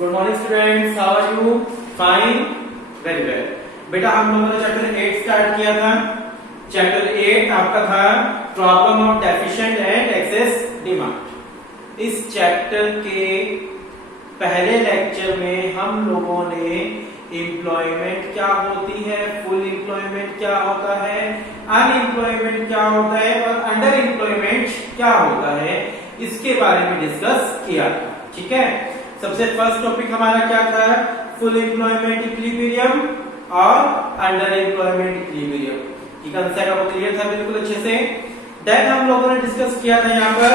Good morning students, how are you? Fine, very well. बेटा हम लोगों ने चैप्टर 8 स्टार्ट किया था। चैप्टर 8 आपका था problem of deficient and excess demand. इस चैप्टर के पहले लेक्चर में हम लोगों ने एम्प्लॉयमेंट क्या होती है, फुल एम्प्लॉयमेंट क्या होता है, अनएम्प्लॉयमेंट क्या होता है और अंडर एम्प्लॉयमेंट क्या होता है, इसके बारे में डिस्कस किया था। ठीक है, सबसे फर्स्ट टॉपिक हमारा क्या था? फुल एम्प्लॉयमेंट इक्विलिब्रियम और अंडर एम्प्लॉयमेंट इक्विलिब्रियम की कंसेप्ट आपको क्लियर था बिल्कुल अच्छे से। देन हम लोगों ने डिस्कस किया था यहाँ पर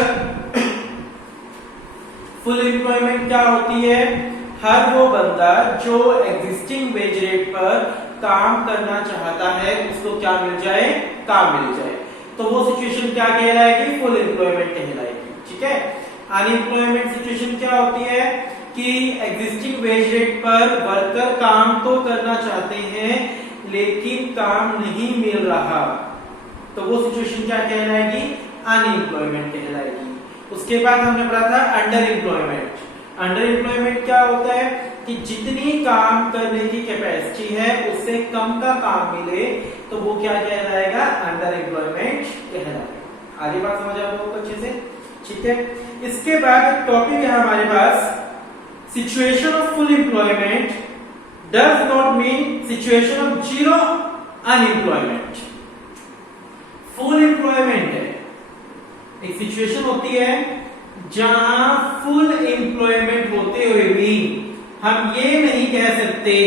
फुल एम्प्लॉयमेंट क्या होती है? हर वो बंदा जो एग्जिस्टिंग वेज रेट पर काम करना चाहता है उसको क्या मिल जाए? काम मिल जाए। तो वो सिचुएशन क्या कहलाएगी? फुल एम्प्लॉयमेंट कहलाएगी। ठीक है। अनएम्प्लॉयमेंट सिचुएशन क्या होती है कि एग्जिस्टिंग वेज रेट पर वर्कर काम तो करना चाहते हैं लेकिन काम नहीं मिल रहा, तो वो सिचुएशन क्या कहलाएगी? अनएम्प्लॉयमेंट कहलाएगी। उसके बाद हमने पढ़ा था अंडर एम्प्लॉयमेंट। अंडर एम्प्लॉयमेंट क्या होता है कि जितनी काम करने की कैपेसिटी है उससे कम का काम मिले तो वो क्या कहलाएगा? अंडर एम्प्लॉयमेंट कहलाएगा। आगे बात समझ आप लोगों को अच्छे से? ठीक है। इसके बाद टॉपिक है हमारे पास situation of full employment does not mean situation of zero unemployment. Full employment है एक सिचुएशन होती है जहां फुल एम्प्लॉयमेंट होते हुए भी हम ये नहीं कह सकते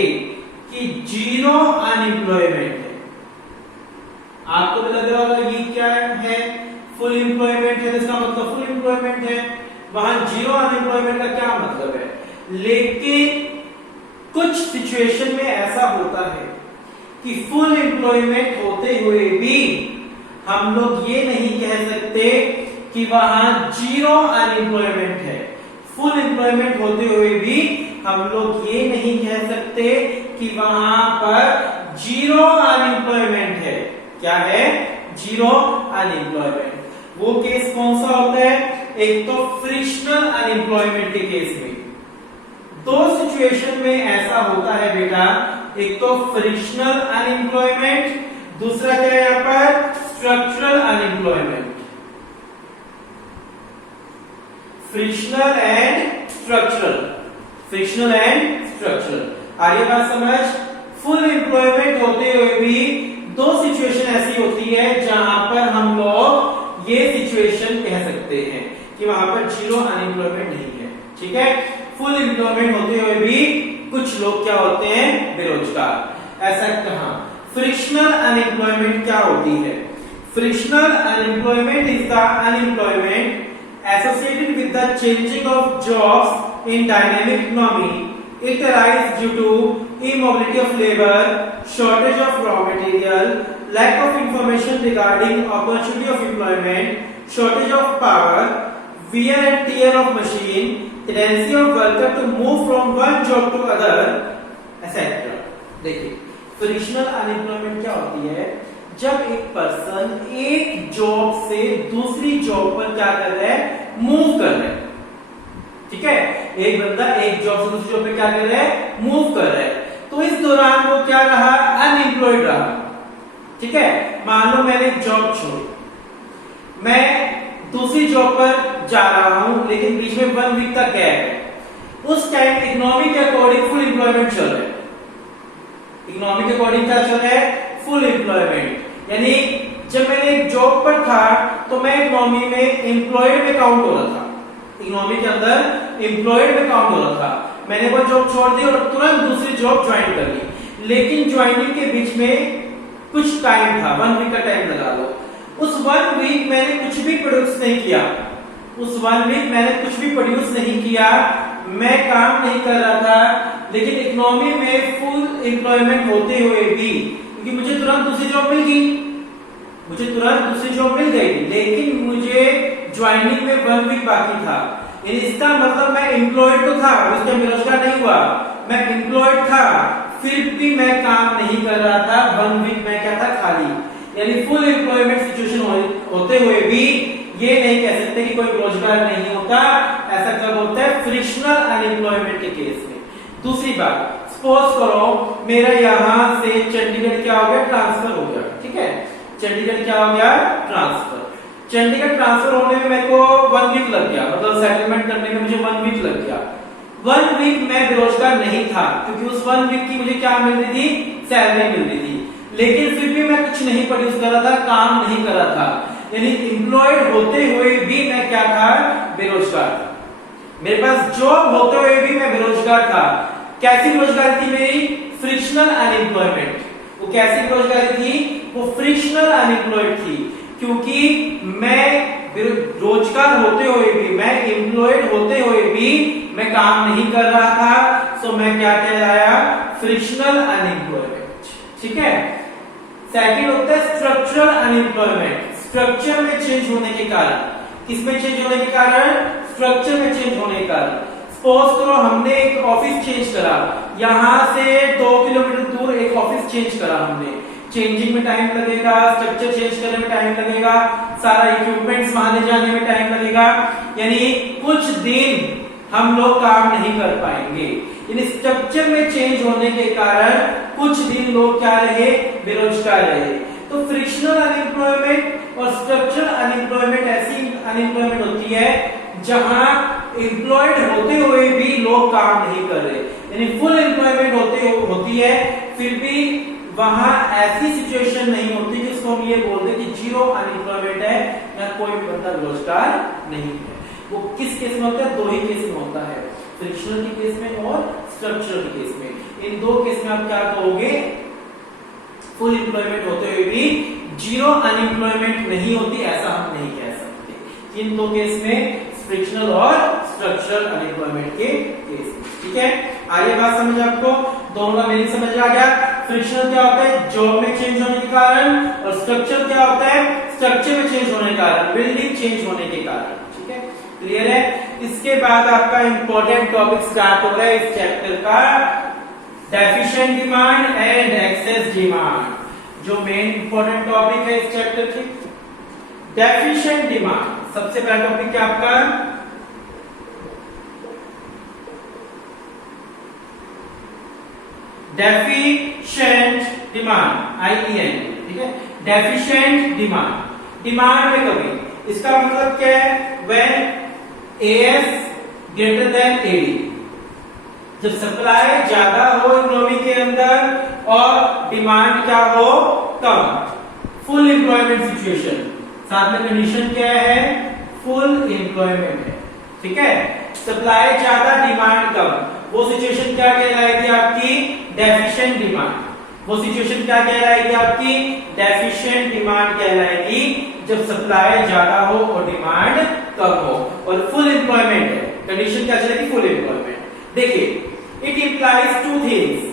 कि जीरो अनएम्प्लॉयमेंट है। आपको भी लग रहा होगा ये क्या है? फुल एम्प्लॉयमेंट है, इसका मतलब फुल एम्प्लॉयमेंट है। वहां जीरो अनएम्प्लॉयमेंट का क्या मतलब है? लेकिन कुछ सिचुएशन में ऐसा होता है कि फुल एम्प्लॉयमेंट होते हुए भी हम लोग ये नहीं कह सकते कि वहां जीरो अनएम्प्लॉयमेंट है। फुल एम्प्लॉयमेंट होते हुए भी हम लोग ये नहीं कह सकते कि वहां पर जीरो अनएम्प्लॉयमेंट है। क्या है? Zero unemployment. वो केस कौन सा होता है? एक तो फ्रिक्शनल अनएम्प्लॉयमेंट के केस में। दो सिचुएशन में ऐसा होता है बेटा, एक तो फ्रिक्शनल अनएम्प्लॉयमेंट, दूसरा क्या है यहां पर? Structural unemployment. Frictional and structural, frictional and structural. आगे बात समझ। फुल एम्प्लॉयमेंट होते हुए भी दो सिचुएशन ऐसी होती है जहां पर हम लोग ये सिचुएशन कह सकते हैं कि वहां पर जीरो अनएम्प्लॉयमेंट नहीं है। ठीक है। फुल एम्प्लॉयमेंट होते हुए भी कुछ लोग क्या होते हैं? बेरोजगार। ऐसा कहां? फ्रिक्शनल अनएम्प्लॉयमेंट क्या होती है? Frictional unemployment is the unemployment associated with the changing of jobs in dynamic economy. It arises due to immobility of labor, shortage of raw material, lack of information regarding opportunity of employment, shortage of power, wear and tear of machine, tendency of worker to move from one job to other, etc. देखिए, frictional unemployment क्या होती है? जब एक person एक job से दूसरी job पर क्या कर रहा है? मूव कर रहा है। ठीक है। एक बंदा एक जॉब से दूसरी जॉब पे क्या कर रहा है? मूव कर रहा है। तो इस दौरान वो क्या रहा? अनएम्प्लॉयड रहा। ठीक है। मान लो मैंने एक जॉब छोड़ी, मैं दूसरी जॉब पर जा रहा हूं लेकिन बीच में 1 वीक का गैप है। उस टाइम इकोनॉमी के अकॉर्डिंग फुल एम्प्लॉयमेंट चल रहा है। इकोनॉमी के अकॉर्डिंग क्या चल रहा है? Full employment. यानी जब मैंने एक जॉब पर था तो मैं इकोनॉमी में एम्प्लॉयड में काउंट हो रहा था, इकोनॉमी के अंदर एम्प्लॉयड में काउंट हो रहा था। मैंने वो जॉब छोड़ दी और तुरंत दूसरी जॉब ज्वाइन कर ली, लेकिन ज्वाइनिंग के बीच में कुछ टाइम था, 1 वीक का टाइम लगा लो। उस 1 वीक मैंने कुछ भी प्रोड्यूस नहीं किया, उस 1 वीक मैंने कुछ भी प्रोड्यूस नहीं किया, मैं काम नहीं कर रहा था, लेकिन इकोनॉमी में फुल एम्प्लॉयमेंट होते हुए भी क्योंकि मुझे तुरंत दूसरी जॉब मिल गई, मुझे तुरंत दूसरी जॉब मिल गई, लेकिन मुझे ज्वाइनिंग में 1 वीक बाकी था। इसका मतलब मैं एम्प्लॉयड तो था, उसका बेरोजगार नहीं हुआ, मैं एम्प्लॉयड था, फिर भी मैं काम नहीं कर रहा था। 1 वीक मैं क्या था? खाली। यानी फुल एम्प्लॉयमेंट सिचुएशन होते हुए भी ये नहीं कह सकते कि कोई बेरोजगार नहीं होता। ऐसा कब होता है? फ्री फ्रिक्शनल अनएम्प्लॉयमेंट के केस में। दूसरी बात, सपोज करो मेरा यहां से चंडीगढ़ क्या हो गया, ट्रांसफर हो गया, ठीक है, चंडीगढ़ क्या हो गया, ट्रांसफर। चंडीगढ़ ट्रांसफर होने में मेरे को 1 वीक लग गया, मतलब सेटलमेंट करने में मुझे 1 वीक लग गया। 1 वीक मैं बेरोजगार नहीं था, क्योंकि उस 1 वीक की मुझे क्या मिल रही थी, सैलरी मिल रही थी। लेकिन फिर भी मैं कुछ नहीं प्रोड्यूस कर रहा था, काम नहीं कर रहा था, यानी एम्प्लॉयड होते हुए भी मैं क्या था, बेरोजगार था। मेरे पास जॉब होते हुए भी मैं बेरोजगार था। कैसी बेरोजगारी थी मेरी, फ्रिक्शनल अनएम्प्लॉयमेंट। वो कैसी बेरोजगारी थी, वो फ्रिक्शनल अनएम्प्लॉयड थी, क्योंकि मैं रोजगार होते हुए भी, मैं एम्प्लॉयड होते हुए भी मैं काम नहीं कर रहा था, सो मैं क्या कहलाया, फ्रिक्शनल अनएम्प्लॉयमेंट, ठीक है। सेकंड होता है स्ट्रक्चरल अनएम्प्लॉयमेंट, स्ट्रक्चर में चेंज होने के कारण। किसमें चेंज होने के कारण, स्ट्रक्चर में चेंज होने के कारण। सपोज करो हमने एक ऑफिस चेंज करा, यहां से 2 किलोमीटर दूर एक ऑफिस चेंज करा हमने, चेंजिंग में टाइम लगेगा, स्ट्रक्चर चेंज करने में टाइम लगेगा, सारा इक्विपमेंट्स वहां ले जाने में टाइम लगेगा, यानी कुछ दिन हम लोग काम नहीं कर पाएंगे। यानी स्ट्रक्चर में चेंज होने के कारण कुछ दिन लोग क्या रहे, बेरोजगार रहे। तो फ्रिक्शनल अनएम्प्लॉयमेंट और स्ट्रक्चरल अनएम्प्लॉयमेंट ऐसी अनएम्प्लॉयमेंट होती है जहां एम्प्लॉयड होते हुए भी लोग काम नहीं कर रहे, यानी फुल एम्प्लॉयमेंट होती है, फिर भी वहां ऐसी सिचुएशन नहीं होती जिसको हम ये बोलते कि जीरो अनएम्प्लॉयमेंट है या कोई भी बंदा बेरोजगार नहीं है। वो किस केस में होता है, 2 ही केस में होता है, फ्रिक्शनल के केस में और स्ट्रक्चरल के केस में। इन 2 केस में आप क्या कहोगे, फुल एम्प्लॉयमेंट होते हुए भी जीरो अनएम्प्लॉयमेंट नहीं होती, ऐसा हम नहीं कह सकते। इन 2 केस में, फ्रिक्शनल और स्ट्रक्चरल अनएम्प्लॉयमेंट के केस में, ठीक है। आगे बात समझ आपको, दोनों का मीनिंग समझ आ गया। फ्रिक्शनल क्या होता है, जॉब में चेंज होने के कारण, और स्ट्रक्चर क्या होता है, स्ट्रक्चर में चेंज होने के कारण, बिल्डिंग चेंज होने के कारण, ठीक है, क्लियर है। इसके बाद आपका इंपॉर्टेंट टॉपिक स्टार्ट हो रहा है इस चैप्टर का, deficient demand and excess demand, जो मेन इंपॉर्टेंट टॉपिक है इस चैप्टर की। डेफिशिएंट डिमांड, सबसे पहला टॉपिक क्या आपका, डेफिशिएंट डिमांड, IEN, ठीक है, डेफिशिएंट डिमांड, डिमांड में कमी। इसका मतलब क्या है, when AS greater than AD, जब सप्लाई ज्यादा हो इकोनॉमी के अंदर और डिमांड क्या हो, कम, फुल एम्प्लॉयमेंट सिचुएशन। साथ में कंडीशन क्या है, फुल एम्प्लॉयमेंट है, ठीक है, सप्लाई ज्यादा डिमांड कम, वो सिचुएशन क्या कहलाएगी आपकी, डेफिशिएंट डिमांड। वो सिचुएशन क्या कहलाएगी आपकी, डेफिशिएंट डिमांड कहलाएगी, जब सप्लाई ज्यादा हो और डिमांड कम हो। और फुल एम्प्लॉयमेंट है, कंडीशन क्या चलेगी, फुल एम्प्लॉयमेंट। देखिए, it implies 2 things,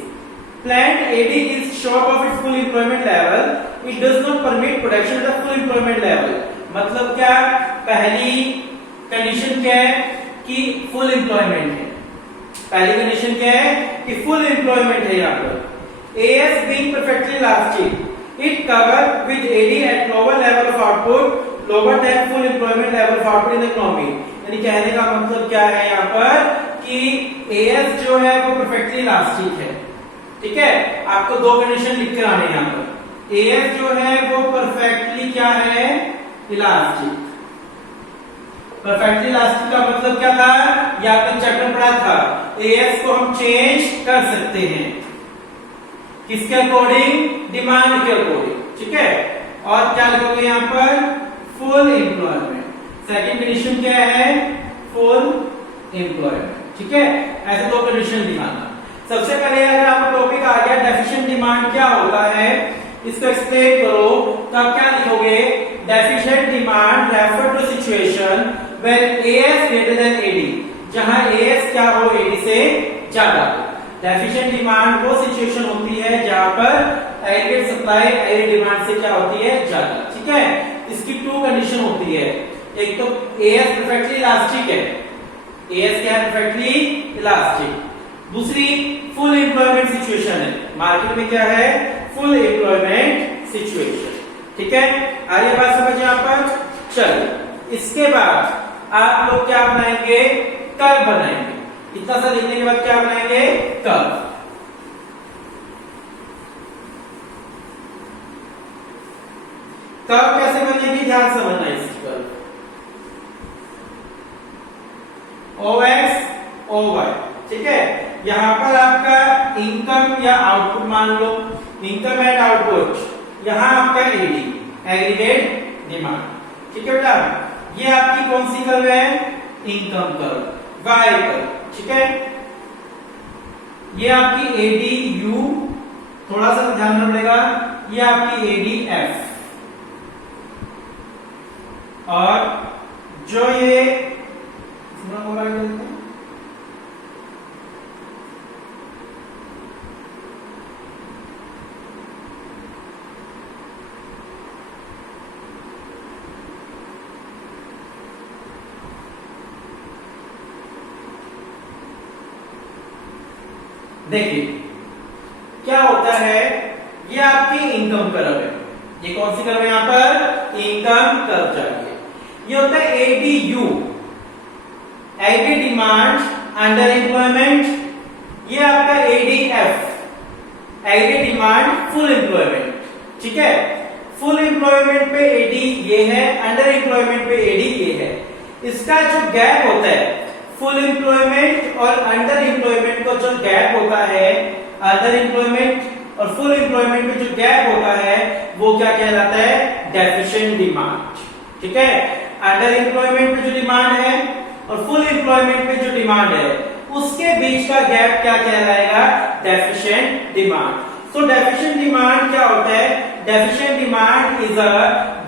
plant AD is short of its full employment level, it does not permit production at the full employment level। मतलब क्या, पहली कंडीशन क्या है कि फुल एम्प्लॉयमेंट है, पहली कंडीशन क्या है कि फुल एम्प्लॉयमेंट है। यहाँ पर AS being perfectly elastic, it cover with AD at lower level of output, lower than full employment level of output in the economy। यानी कहने का मतलब क्या है यहाँ पर कि AS जो है वो परफेक्टली इलास्टिक है, ठीक है। आपको 2 कंडीशन लिख कर आने यहाँ पर, AS जो है वो परफेक्टली क्या है, इलास्टिक। परफेक्टली इलास्टिक का मतलब क्या था, ये आपने चैप्टर पढ़ा था, AS को हम चेंज कर सकते हैं, किसके अकॉर्डिंग, डिमांड के अकॉर्डिंग, ठीक है। और क्या लिखोगे यहाँ पर, फुल एम्प्लॉयमेंट। सेकंड कंडीशन क्या है, फुल एम्प्लॉयमेंट, ठीक है। ऐसे 2 कंडीशन दिखाना। सबसे पहले अगर आपको टॉपिक आ गया डेफिशिएंट डिमांड क्या होता है, इसको एक्सप्लेन करो, तो आप क्या लिखोगे, deficient demand refer to situation when AS greater than AD, जहां AS क्या हो, AD से ज्यादा हो। डेफिशिएंट डिमांड वो सिचुएशन होती है जहां पर एडिक्वेट सप्लाई एडिक्वेट डिमांड से क्या होती है, ज्यादा, ठीक है। इसकी 2 कंडीशन होती है, एक तो AS परफेक्टली इलास्टिक है, AS क्या है, परफेक्टली इलास्टिक। दूसरी फुल एम्प्लॉयमेंट सिचुएशन है, मार्केट में क्या है, फुल एम्प्लॉयमेंट सिचुएशन, ठीक है। आगे बात समझ यहाँ पर। चलिए, इसके बाद आप लोग क्या बनाएंगे, कर्व बनाएंगे। इतना सा लिखने के बाद क्या बनाएंगे, कर्व। कर्व कैसे बनेगी, ध्यान से समझना इसकी कर्व। OX OY, ठीक है। यहां पर आपका इनकम या आउटपुट मान लो, इनकम एंड आउटपुट, यहां आपका एडी एग्रीगेट डिमांड, ठीक है बेटा। ये आपकी कौन सी कर्व है, इनकम कर्व, वाई कर्व, ठीक है। ये आपकी एडीयू, थोड़ा सा ध्यान रखना पड़ेगा, ये आपकी एडीएफ, और जो ये देखिए क्या होता है, ये आपकी इनकम कर्व है। ये कौन सी कर्व है, यहां पर इनकम कर्व चाहिए। ये होता है ADU, agri demand under employment. ये आपका ADF, agri demand full employment, ठीक है। फुल एम्प्लॉयमेंट पे एडी ये है, अंडर एम्प्लॉयमेंट पे एडी ये है। इसका जो गैप होता है, फुल एम्प्लॉयमेंट और अंडर एम्प्लॉयमेंट का जो गैप होता है, अंडर एम्प्लॉयमेंट और फुल एम्प्लॉयमेंट में जो गैप होता है, वो क्या कहलाता है, डेफिशिएंट डिमांड, ठीक है। अंडर एम्प्लॉयमेंट पे जो डिमांड है और फुल एम्प्लॉयमेंट पे जो डिमांड है, उसके बीच का गैप क्या कहलाएगा, डेफिशिएंट डिमांड। तो डेफिशिएंट डिमांड क्या होता है, deficient demand is a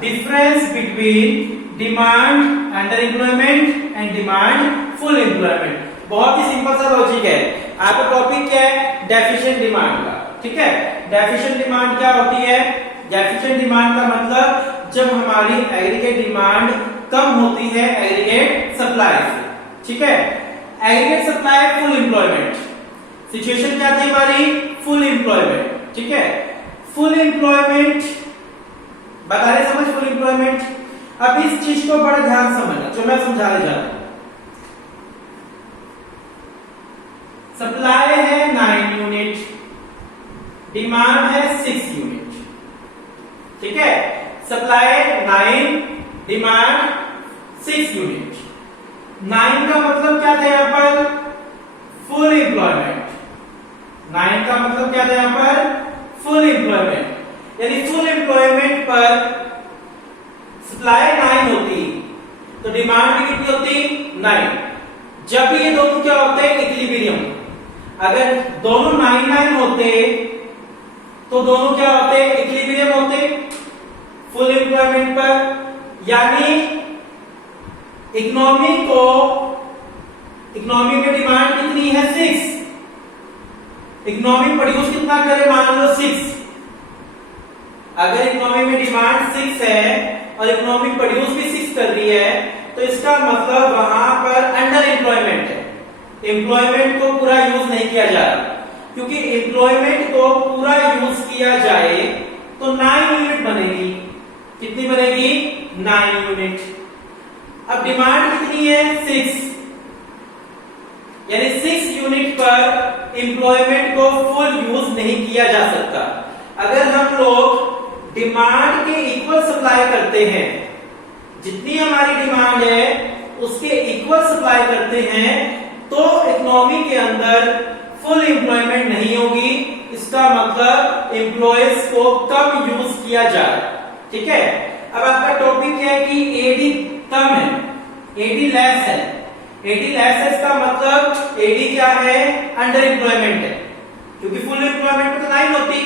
difference between demand under employment and demand full employment. बहुत ही सिंपल सा लॉजिक है। आपका टॉपिक क्या है, डेफिशिएंट डिमांड का, ठीक है। डेफिशिएंट डिमांड क्या होती है, डेफिशिएंट डिमांड का मतलब जब हमारी एग्रीगेट डिमांड कम होती है एग्रीगेट सप्लाई से, ठीक है। Aggregate supply full employment, situation क्या थी हमारी, फुल एम्प्लॉयमेंट, ठीक है। फुल एम्प्लॉयमेंट बता रहे, समझ फुल एम्प्लॉयमेंट। अब इस चीज को बड़ा ध्यान से समझना जो मैं समझाने जा रहा हूं। सप्लाई है 9 यूनिट, डिमांड है 6 यूनिट, ठीक है। Supply 9, demand 6 unit. 9 का मतलब क्या था यहां पर, फुल एम्प्लॉयमेंट। 9 का मतलब क्या था यहां पर, फुल एम्प्लॉयमेंट। यानी फुल एम्प्लॉयमेंट पर सप्लाई 9 होती तो डिमांड भी कितनी होती, 9। जब ये दोनों क्या होते हैं, इक्विलिब्रियम। अगर दोनों 9 होते तो दोनों क्या होते, इक्विलिब्रियम होते फुल एम्प्लॉयमेंट पर। यानी इकोनॉमी में डिमांड कितनी है, 6। इकोनॉमी प्रोड्यूस कितना करे, मान लो 6। अगर इकोनॉमी में डिमांड 6 है और इकोनॉमी प्रोड्यूस भी 6 कर रही है, तो इसका मतलब वहां पर अंडर एम्प्लॉयमेंट है, एम्प्लॉयमेंट को पूरा यूज नहीं किया जा रहा। क्योंकि एम्प्लॉयमेंट को पूरा यूज किया जाए तो 9 यूनिट बनेगी। कितनी बनेगी, 9 यूनिट। अब डिमांड कितनी है, 6, यानी 6 यूनिट पर एम्प्लॉयमेंट को फुल यूज नहीं किया जा सकता। अगर हम लोग डिमांड के इक्वल सप्लाई करते हैं, जितनी हमारी डिमांड है उसके इक्वल सप्लाई करते हैं, तो इकोनॉमी के अंदर फुल एम्प्लॉयमेंट नहीं होगी। इसका मतलब एम्प्लॉयज को कम यूज किया जाए, ठीक है। अब आपका टॉपिक है कि एडी कम है, एडी लेस है। एडी लेस है इसका मतलब एडी क्या है, अंडर एम्प्लॉयमेंट है। क्योंकि फुल एम्प्लॉयमेंट में तो 9 होती,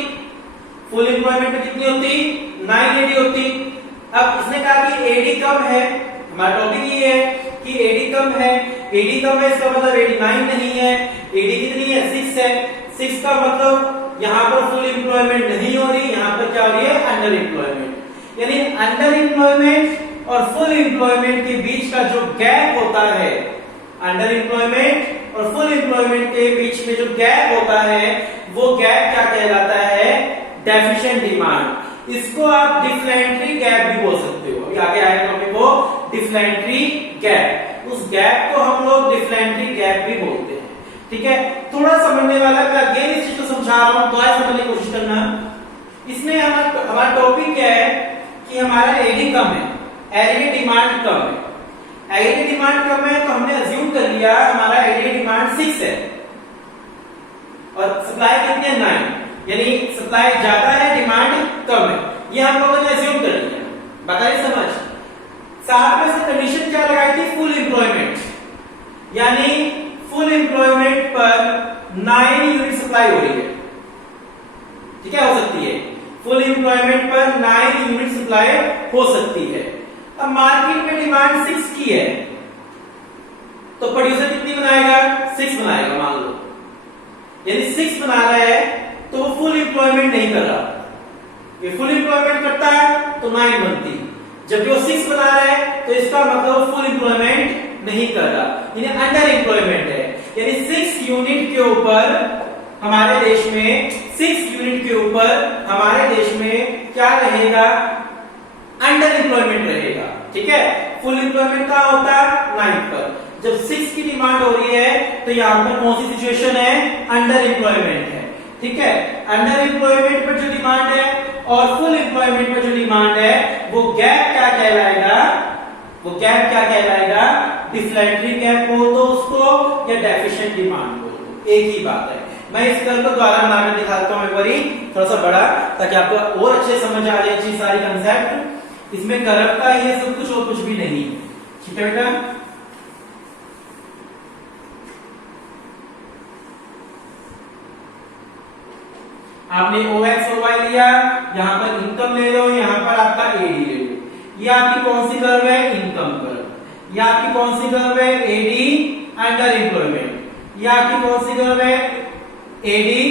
फुल एम्प्लॉयमेंट में कितनी होती, 9 एडी होती। अब इसने कहा कि एडी कम है, हमारा टॉपिक ये है कि एडी कम है। एडी कम है इसका मतलब एडी 9 नहीं है, एडी कितनी है, 6 है। 6 का मतलब यहाँ पर फुल एम्प्लॉयमेंट नहीं हो रही, यहाँ पर क्या हो रही है, अंडर एम्प्लॉयमेंट। यानी अंडर एम्प्लॉयमेंट और फुल एम्प्लॉयमेंट के बीच का जो गैप होता है, अंडर एम्प्लॉयमेंट और फुल एम्प्लॉयमेंट के बीच में जो गैप होता है, वो गैप क्या कहलाता है, डेफिशिएंट डिमांड। इसको आप डिफ्लेंट्री गैप भी बोल सकते हो। अभी आगे आएगा टॉपिक वो डिफ्लेंट्री गैप। उस गैप को हम लोग डिफ्लेंट्री गैप भी बोलते हैं। ठीक है, थोड़ा समझने वाला मैं अगेन इस चीज को समझा रहा हूं, दोबारा समझने की कोशिश करना। इसमें हमारा टॉपिक क्या है कि हमारा एडी कम है, एरिया डिमांड कम है। एरिया डिमांड कम है तो हमने अज्यूम कर लिया हमारा एरिया डिमांड 6 है और सप्लाई कितनी है 9, यानी सप्लाई ज्यादा है डिमांड कम है, ये हम लोगों ने अज्यूम कर लिया। बताइए समझ। साथ में से कंडीशन क्या लगाई थी, फुल एम्प्लॉयमेंट, यानी फुल एम्प्लॉयमेंट पर 9 यूनिट सप्लाई हो रही है। ठीक है, हो सकती है फुल एम्प्लॉयमेंट पर 9 यूनिट सप्लाई हो सकती है। अब मार्केट में डिमांड 6 की है तो प्रोड्यूसर कितनी बनाएगा, 6 बनाएगा मान लो, यानी 6 बना रहा है तो वो फुल एम्प्लॉयमेंट नहीं कर रहा। ये फुल एम्प्लॉयमेंट करता है तो 9 बनती, जबकि वो 6 बना रहा है तो इसका मतलब फुल एम्प्लॉयमेंट नहीं कर रहा, यानी अंडर एम्प्लॉयमेंट है। यानी 6 यूनिट के ऊपर हमारे देश में 6 यूनिट के ऊपर हमारे देश में क्या रहेगा, अंडर एम्प्लॉयमेंट रहेगा। ठीक है, फुल एम्प्लॉयमेंट कहां होता है, 9 पर। जब 6 की डिमांड हो रही है तो यहां पर कौन सी सिचुएशन है, अंडर एम्प्लॉयमेंट है। ठीक है, अंडर एम्प्लॉयमेंट पर जो डिमांड है और फुल एम्प्लॉयमेंट पर जो डिमांड है वो गैप क्या कहलाएगा, वो गैप क्या कहलाएगा, डिफ्लेक्टरी गैप बोल दो उसको या डेफिशिएंट डिमांड बोल दो, एक ही बात है। मैं इस तरह को दोबारा बनाकर दिखाता हूं एक बारी थोड़ा सा बड़ा, ताकि आपको और अच्छे समझ आ जाए चीज सारी कंसेप्ट। इसमें करब का ही है सब कुछ और कुछ भी नहीं। ठीक है बेटा, आपने OX और Y लिया, यहां पर इनकम ले लो, यहां पर आपका एडी ले लो। ये आपकी कौन सी कर्व है, इनकम कर्व। ये आपकी कौन सी कर्व है, एडी अंडर एम्प्लॉयमेंट। ये आपकी कौन सी कर्व है, एडी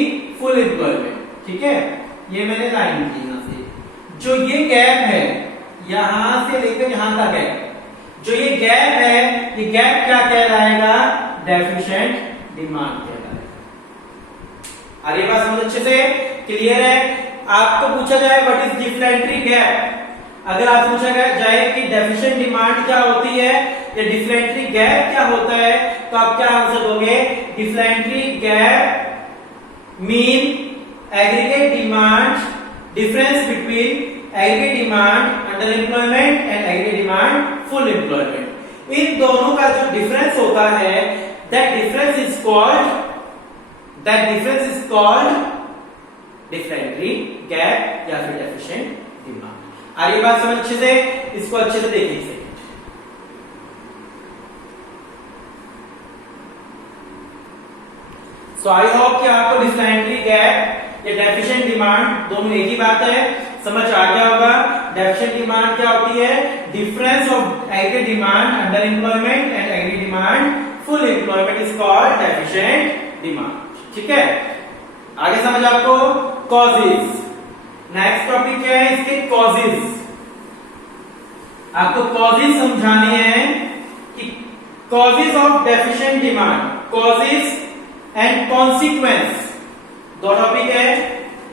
फुल एम्प्लॉयमेंट। ठीक है, ये मैंने लाइन की यहां से। जो ये गैप है यहां से लेकर यहां तक है, जो ये गैप है, ये गैप क्या कहलाएगा, डेफिशिएंट डिमांड कहलाएगा। अरे बात समझ अच्छे से, क्लियर है। आपको पूछा जाए व्हाट इज डिफ्लेक्टरी गैप, अगर आप पूछा जाए कि डेफिशिएंट डिमांड क्या होती है या डिफ्लेक्टरी गैप क्या होता है, तो आप क्या आंसर दोगे, deflationary gap mean aggregate demand, difference between aggregate demand under employment and aggregate demand full employment. इन दोनों का जो डिफरेंस होता है, that difference is called deflationary gap या फिर डेफिशिएंट डिमांड। आ रही बात समझ अच्छे से, इसको अच्छे से देखिए। सो आई होप कि आपको डिफ्लेक्टरी गैप या डेफिशिएंट डिमांड दोनों एक ही बात है, समझ आ गया होगा। डेफिशिएंट डिमांड क्या होती है, difference of aggregate demand under employment and aggregate demand full employment is called deficient demand. ठीक है, आगे समझ आपको। कॉजेज, नेक्स्ट टॉपिक क्या है, इसके कॉजेज। आपको कॉजेज समझाने हैं कि causes of deficient demand, causes and consequence, दो टॉपिक है।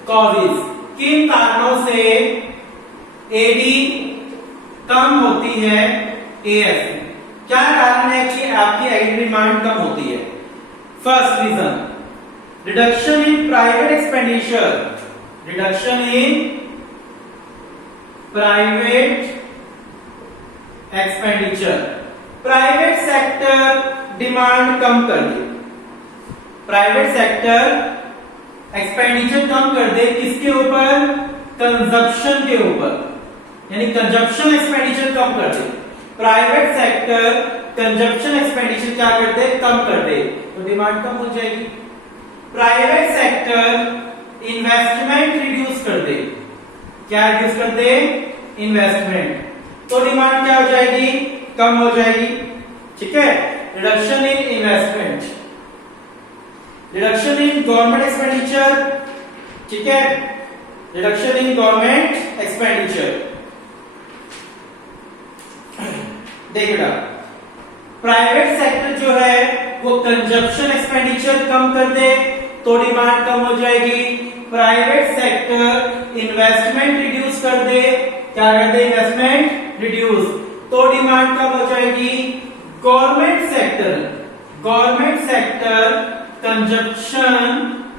कॉजेज, किन कारणों से एडी कम होती है एएफ, क्या कारण है कि आपकी एडी डिमांड कम होती है। First reason, reduction in private expenditure, reduction in private expenditure. Private sector demand कम कर दे, प्राइवेट सेक्टर एक्सपेंडिचर कम कर दे, किसके ऊपर, कंजप्शन के ऊपर, यानी कंजप्शन एक्सपेंडिचर कम कर दे। प्राइवेट सेक्टर कंजप्शन एक्सपेंडिचर क्या कर दे, कम कर दे, तो डिमांड कम हो जाएगी। प्राइवेट सेक्टर इन्वेस्टमेंट रिड्यूस कर दे, क्या रिड्यूस कर दे, इन्वेस्टमेंट, तो डिमांड क्या हो जाएगी, कम हो जाएगी। ठीक है, reduction in investment, reduction in government expenditure. ठीक है, रिडक्शन इन गवर्नमेंट एक्सपेंडिचर। देखिएगा, प्राइवेट सेक्टर जो है वो कंजप्शन एक्सपेंडिचर कम कर दे तो डिमांड कम हो जाएगी। प्राइवेट सेक्टर इन्वेस्टमेंट रिड्यूस कर दे, क्या कर दे, इन्वेस्टमेंट रिड्यूस, तो डिमांड कम हो जाएगी। Government sector consumption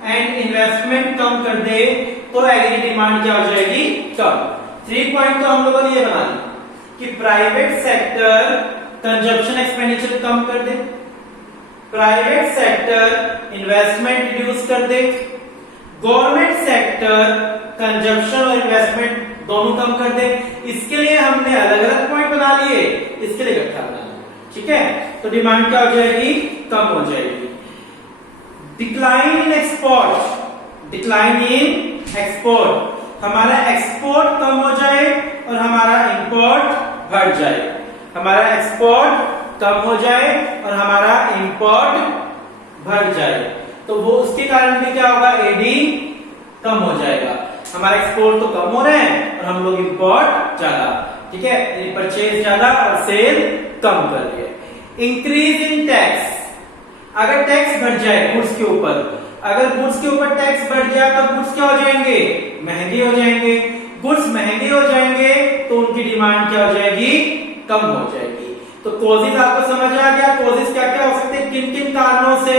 and investment कम कर दे तो एग्री डिमांड क्या हो जाएगी? कम। 3 पॉइंट तो हम लोगों ने ये बना लिया कि प्राइवेट सेक्टर कंजप्शन एक्सपेंडिचर कम कर दे, प्राइवेट सेक्टर इन्वेस्टमेंट रिड्यूस कर दे, गवर्नमेंट सेक्टर कंजप्शन और इन्वेस्टमेंट दोनों कम कर दे। इसके लिए हमने अलग अलग पॉइंट बना लिए, इसके लिए इकट्ठा बना लिया, ठीक है। तो डिमांड क्या हो जाएगी? कम हो जाएगी। Decline in export, decline in export, हमारा एक्सपोर्ट कम हो जाए और हमारा इंपोर्ट बढ़ जाए, हमारा एक्सपोर्ट कम हो जाए और हमारा इंपोर्ट बढ़ जाए, तो वो उसके कारण भी क्या होगा? एडी कम हो जाएगा। हमारा एक्सपोर्ट तो कम हो रहे हैं और हम लोग इंपोर्ट ज्यादा, ठीक है, परचेज ज्यादा और सेल कम कर रहे। इंक्रीज इन टैक्स, अगर टैक्स बढ़ जाए गुड्स के ऊपर, अगर गुड्स के ऊपर टैक्स बढ़ गया तो गुड्स क्या हो जाएंगे? महंगे हो जाएंगे। गुड्स महंगे हो जाएंगे तो उनकी डिमांड क्या हो जाएगी? कम हो जाएगी। तो कॉजेज आपको समझ आ गया? कॉजेज क्या क्या हो सकते हैं, किन किन कारणों से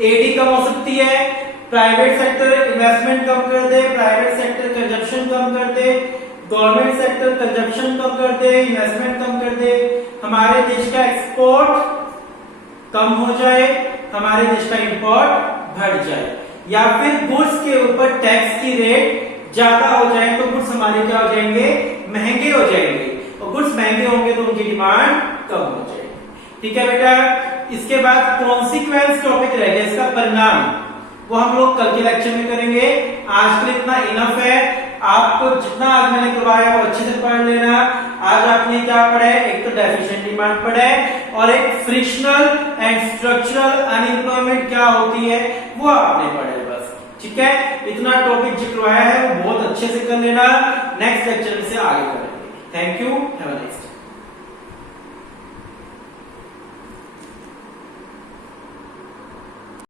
एडी कम हो सकती है? प्राइवेट सेक्टर इन्वेस्टमेंट कम कर दे, प्राइवेट सेक्टर कंजप्शन कम कर दे, गवर्नमेंट सेक्टर कंजप्शन कम कर दे, इन्वेस्टमेंट कम कर दे, हमारे देश का एक्सपोर्ट कम हो जाए, हमारे देश का इंपोर्ट बढ़ जाए, या फिर गुड्स के ऊपर टैक्स की रेट ज्यादा हो जाए तो गुड्स हमारे क्या हो जाएंगे? महंगे हो जाएंगे, और गुड्स महंगे होंगे तो उनकी डिमांड कम हो जाएगी। ठीक है बेटा। इसके बाद कॉन्सिक्वेंस टॉपिक रह गया, इसका परिणाम, वो हम लोग कल के लेक्चर में करेंगे। आज के लिए इतना इनफ है। आपको जितना आज मैंने करवाया वो अच्छे से पढ़ लेना। आज आपने क्या पढ़ा है? एक तो डेफिशिएंट डिमांड पढ़ा है और एक फ्रिक्शनल एंड स्ट्रक्चरल अनएम्प्लॉयमेंट क्या होती है वो आपने पढ़ा है बस। ठीक है, इतना टॉपिक जो करवाया है वो बहुत अच्छे से कर लेना। नेक्स्ट लेक्चर में से आगे करेंगे। Thank you, have a nice day.